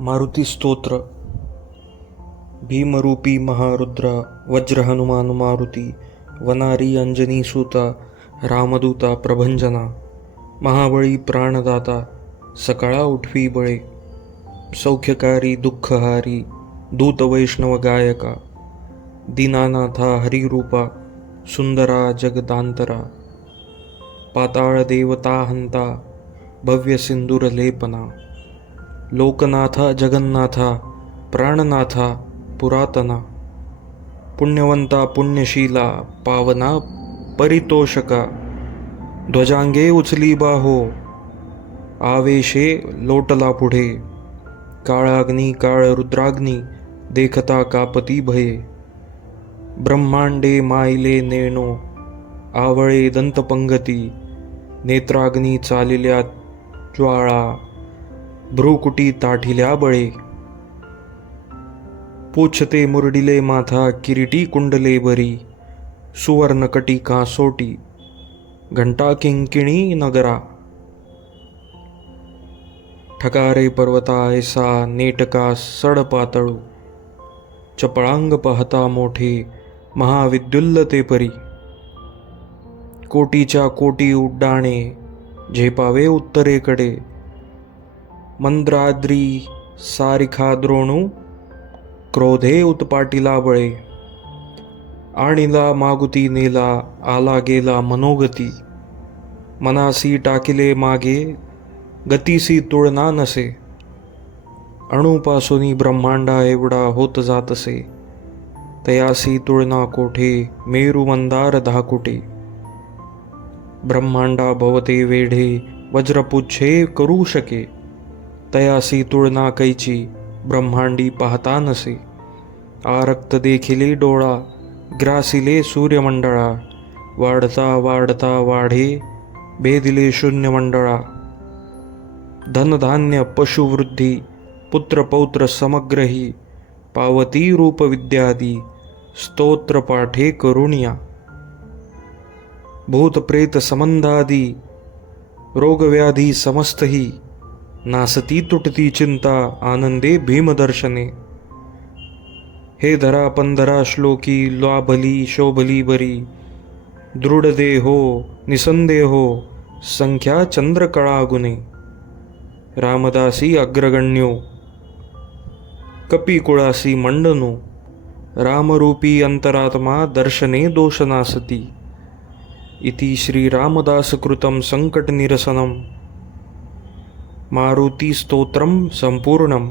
मारुती स्तोत्र. भीमरूपी महारुद्र वज्र हनुमान मारुती, वनारी अंजनी सूता रामदूता प्रभंजना, महाबळी प्राणदाता सकाळा उठवी बळे, सौख्यकारी दुःखहारी दूत वैष्णव गायका, दीनानाथा हरिरूपा सुंदरा जगदांतरा, पाताळ देवता हंता भव्य सिंदूर लेपना, लोकनाथा जगन्नाथा प्राणनाथा पुरातना, पुण्यवंता पुण्यशीला पावना परितोषका, ध्वजांगे उचली बाहो आवेशे लोटला पुढे, काळाग्नी काळ रुद्राग्नी देखता कापती भये, ब्रह्मांडे मायले नेणो आवळे दंतपंगती, नेत्राग्नी चालिल्या ज्वाळा भ्रुकुटी ताठिल्या बळे, पूछते मुरडिले माथा किरीटी कुंडले बरी, सुवर्णकटी कासोटी घंटा किंकिणी नगरा, ठकारे पर्वता ऐसा नेटका सड पातळू, चपळांग पाहता मोठे महाविद्युल्लते परी, कोटीच्या कोटी उड्डाणे झेपावे उत्तरेकडे, मंद्राद्री सारिखा द्रोणू क्रोधे उत्पाटीला बळे, आणिला मागुती नेला आला गेला मनोगती, मनासी टाकिले मागे गतीसी तुळना नसे, अणुपासोनी ब्रह्मांडा एवढा होत जातसे, तयासी तुळना कोठे मेरू मंदार धाकुटे, ब्रह्मांडा भवते वेढे वज्रपुच्छे करू शके, तयासी तुळना कैची ब्रह्मांडी पाहता नसे, आरक्त देखिले डोळा ग्रासिले सूर्यमंडळा, वाढता वाढता वाढे भेदिले शून्यमंडळा, धनधान्य पशुवृद्धी पुत्रपौत्र समग्रही, पावती रूपविद्यादी स्तोत्र पाठे करुणिया, भूतप्रेत संबंधादी रोगव्याधी समस्तही, नासती तुटती चिंता आनंदे भीमदर्शने, हे धरा पंधरा श्लोकी लाभली शोभली बरी, दृढदेहो निसंदेहो संख्या चंद्रकळा गुणे, रामदासी अग्रगण्यो कपिकुळासी मंडनो, रामरूपी अंतरात्मा दर्शने दोषनासती, इति श्री रामदासकृतं संकटनिरसनं मारुती स्तोत्रम संपूर्णम।